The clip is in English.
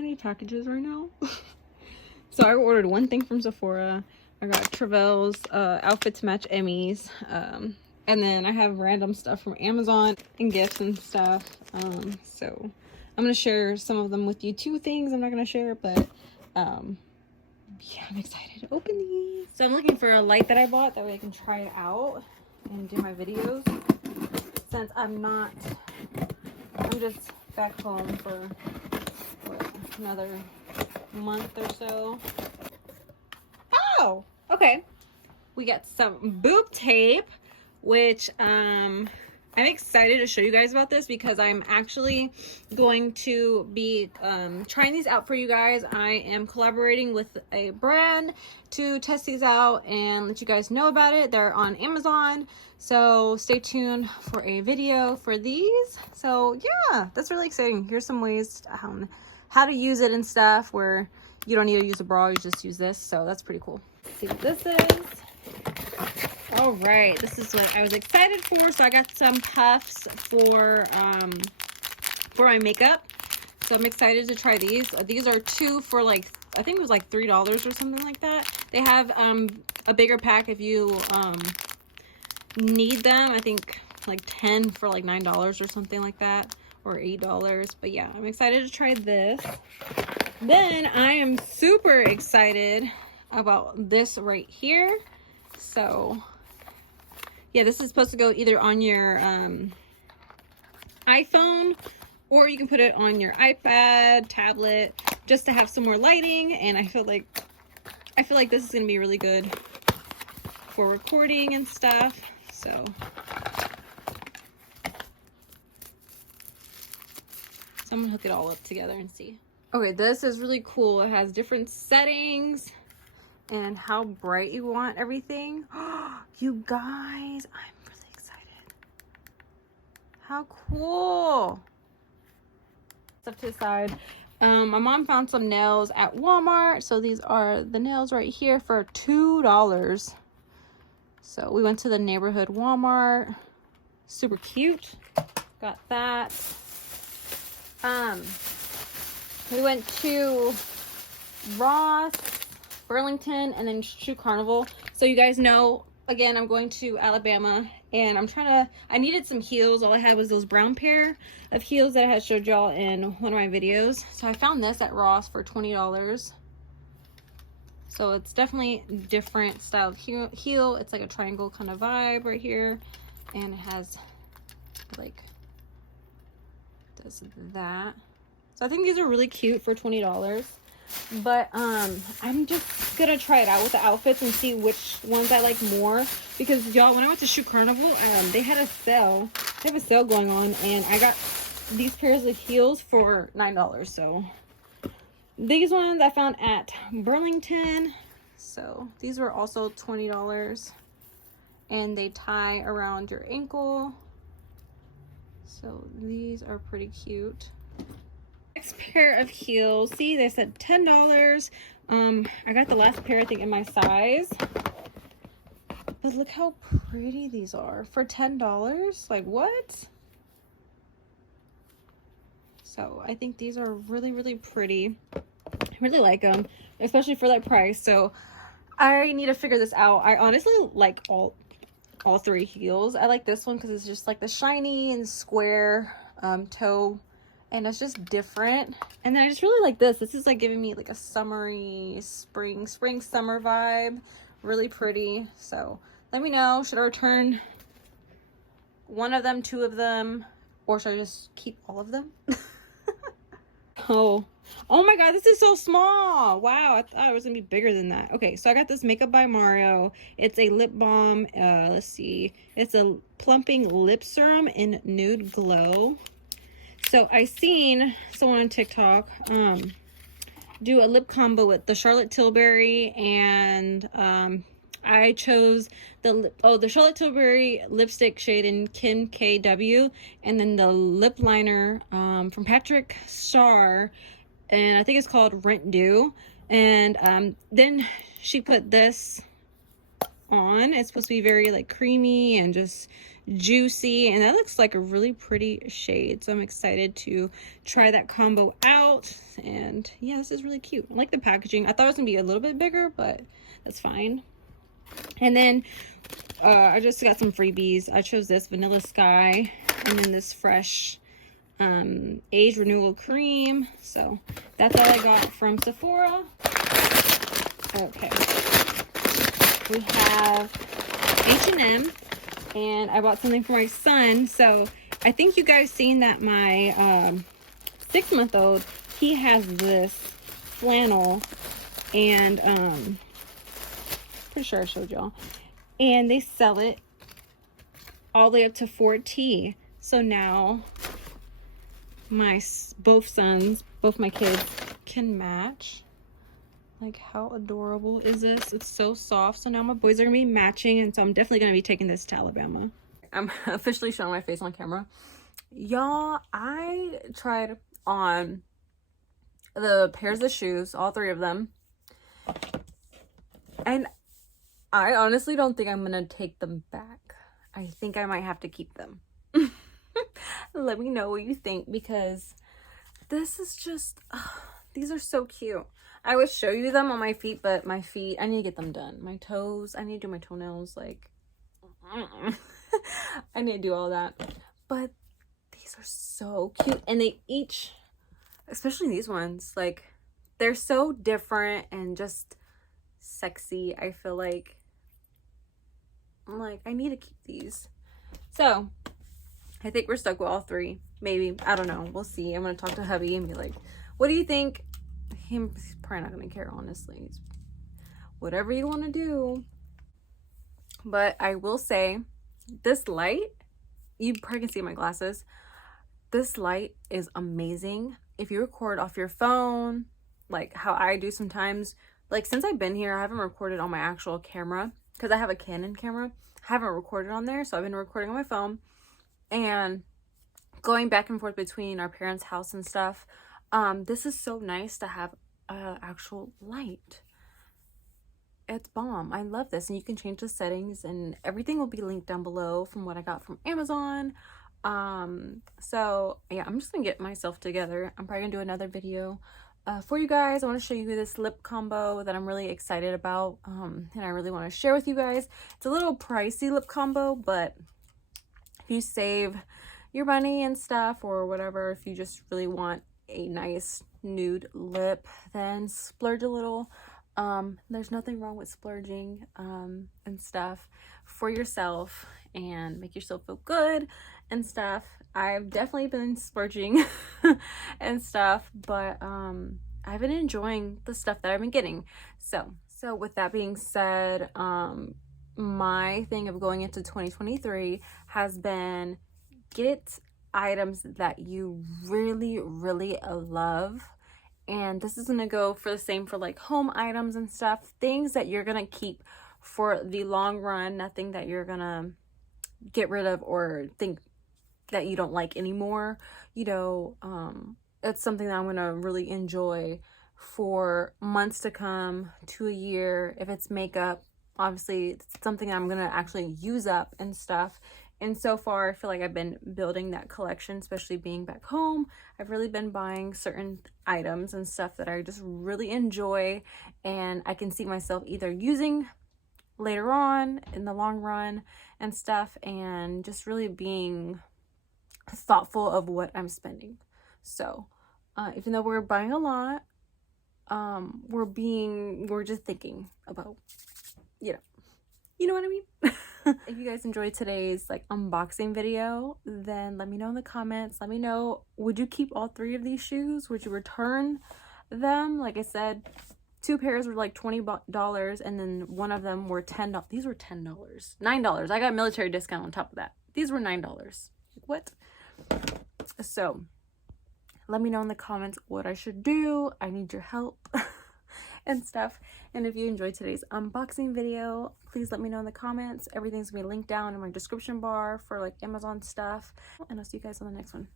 many packages right now. So I ordered one thing from Sephora. I got Travell's outfit to match Emmy's. And then I have random stuff from Amazon and gifts and stuff. So I'm gonna share some of them with you. 2 things I'm not gonna share, but yeah, I'm excited to open these. So I'm looking for a light that I bought, that way I can try it out and do my videos. Since I'm just back home for what, another month or so. Oh, okay. We got some boob tape, which I'm excited to show you guys about this because I'm actually going to be trying these out for you guys. I am collaborating with a brand to test these out and let you guys know about it. They're on Amazon, so stay tuned for a video for these. So yeah, that's really exciting. Here's some ways how to use it and stuff where you don't need to use a bra, you just use this. So that's pretty cool. Let's see what this is. All right, this is what I was excited for. So I got some puffs for my makeup. So I'm excited to try these. These are 2 for like, I think it was like $3 or something like that. They have a bigger pack if you need them. I think like 10 for like $9 or something like that, or $8. But yeah, I'm excited to try this. Then I am super excited about this right here. So yeah, this is supposed to go either on your iPhone, or you can put it on your iPad, tablet, just to have some more lighting. And I feel like this is gonna be really good for recording and stuff. So I'm gonna hook it all up together and see. Okay, this is really cool. It has different settings and how bright you want everything. You guys, I'm really excited. How cool. Stuff to the side. My mom found some nails at Walmart. So these are the nails right here for $2. So we went to the neighborhood Walmart. Super cute. Got that. We went to Ross, Burlington, and then Shoe Carnival. So you guys know, again, I'm going to Alabama, and I needed some heels. All I had was those brown pair of heels that I had showed y'all in one of my videos. So I found this at Ross for $20. So it's definitely different style of heel. It's like a triangle kind of vibe right here, and it has like, does that. So I think these are really cute for $20. But I'm just gonna try it out with the outfits and see which ones I like more, because y'all, when I went to Shoe Carnival, they had a sale. They have a sale going on, and I got these pairs of heels for $9. So these ones I found at Burlington. So these were also $20, and they tie around your ankle. So these are pretty cute. Next pair of heels, see, they said $10. I got the last pair, I think, in my size. But look how pretty these are for $10. Like, what? So I think these are really, really pretty. I really like them, especially for that price. So I need to figure this out. I honestly like all 3 heels. I like this one because it's just like the shiny and square toe, and it's just different. And then I just really like this. This is like giving me like a summery spring summer vibe. Really pretty. So let me know, should I return one of them, 2 of them, or should I just keep all of them? Oh my god, this is so small. Wow, I thought it was gonna be bigger than that. Okay, so I got this Makeup by Mario. It's a lip balm. Let's see, it's a plumping lip serum in Nude Glow. So I seen someone on TikTok do a lip combo with the Charlotte Tilbury, and I chose the Charlotte Tilbury lipstick shade in Kim KW, and then the lip liner from Patrick Starr, and I think it's called Rent Due. And then she put this on. It's supposed to be very like creamy and just juicy, and that looks like a really pretty shade. So I'm excited to try that combo out. And yeah, this is really cute. I like the packaging. I thought it was gonna be a little bit bigger, but that's fine. And then I just got some freebies. I chose this Vanilla Sky, and then this Fresh age renewal cream. So that's all I got from Sephora. Okay, we have H&M, and I bought something for my son. So I think you guys seen that my 6-month-old, he has this flannel, and pretty sure I showed y'all, and they sell it all the way up to 4T. So now both my kids can match. Like, how adorable is this? It's so soft. So now my boys are gonna be matching, and so I'm definitely gonna be taking this to Alabama. I'm officially showing my face on camera. Y'all, I tried on the pairs of shoes, all 3 of them, and I honestly don't think I'm gonna take them back. I think I might have to keep them. Let me know what you think, because this is just, these are so cute. I would show you them on my feet, but my feet, I need to get them done. My toes, I need to do my toenails, like, I need to do all that. But these are so cute, and they each, especially these ones, like, they're so different and just sexy. I feel like, I'm like, I need to keep these. So I think we're stuck with all 3. Maybe, I don't know, we'll see. I'm gonna talk to hubby and be like, what do you think? He's probably not gonna care, honestly. Whatever you want to do. But I will say, this light, you probably can see my glasses, this light is amazing. If you record off your phone, like how I do sometimes, like since I've been here, I haven't recorded on my actual camera because I have a Canon camera. I haven't recorded on there, so I've been recording on my phone and going back and forth between our parents' house and stuff. This is so nice to have an actual light. It's bomb. I love this, and you can change the settings, and everything will be linked down below from what I got from Amazon. So yeah, I'm just gonna get myself together. I'm probably gonna do another video for you guys. I want to show you this lip combo that I'm really excited about, and I really want to share with you guys. It's a little pricey lip combo, but if you save your money and stuff or whatever, if you just really want a nice nude lip, then splurge a little. There's nothing wrong with splurging and stuff for yourself and make yourself feel good and stuff. I've definitely been splurging and stuff, but I've been enjoying the stuff that I've been getting. So with that being said, my thing of going into 2023 has been get items that you really love, and this is gonna go for the same for like home items and stuff, things that you're gonna keep for the long run, nothing that you're gonna get rid of or think that you don't like anymore. You know, it's something that I'm gonna really enjoy for months to come to a year. If it's makeup, obviously it's something I'm gonna actually use up and stuff. And so far, I feel like I've been building that collection, especially being back home. I've really been buying certain items and stuff that I just really enjoy, and I can see myself either using later on in the long run and stuff, and just really being thoughtful of what I'm spending. So even though we're buying a lot, we're just thinking about, you know what I mean? If you guys enjoyed today's like unboxing video, then let me know in the comments. Let me know, would you keep all 3 of these shoes? Would you return them? Like I said, 2 pairs were like $20, and then one of them were $10. These were $10, $9. I got a military discount on top of that. These were $9. What? So let me know in the comments what I should do. I need your help and stuff. And if you enjoyed today's unboxing video, please let me know in the comments. Everything's gonna be linked down in my description bar for like Amazon stuff, and I'll see you guys on the next one.